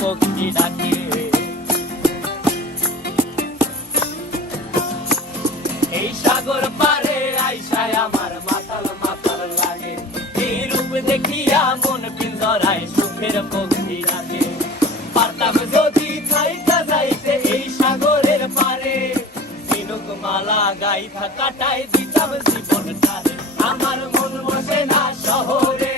পক্ষী ডাকে। এই সাগর পারে আইসায় আমার মাতাল মাতাল লাগে। এই রূপ দেখিয়া মন পিঞ্জরায় সুখের পক্ষী ডাকে। পারতাম যদি যাইতে এই সাগরের পারে। তিনুক মালা গাইথা কাটাই দিতাম আমার মন বসে না শহরে।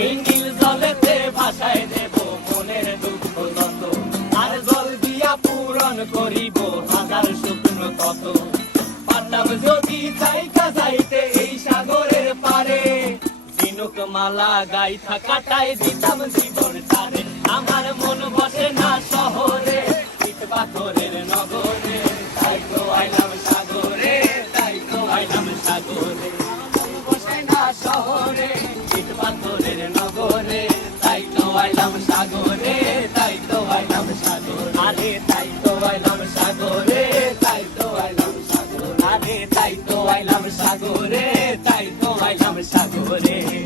এই নীল জলেতে ভাসায় দেব, মনের দুঃখ যত। আর জল দিয়া পূরণ করিব, হাজার শুকনো কত। পারতাম যদি চাইতা যাইতে এই সাগরের পারে, ঝিনুক মালা গাইথা কাটাই দিতাম জীবন তারে। আমার মন বসে না শহরে পাথরের নগরে। তাই তো আইলাম সাগরে, তাই তো আইলাম সাগরে। বসে না শহরে আরে তাই তো আইলাম সাগরে, তাই তো আইলাম সাগরে। আরে তাই তো আইলাম সাগরে, তাই তো আইলাম সাগরে।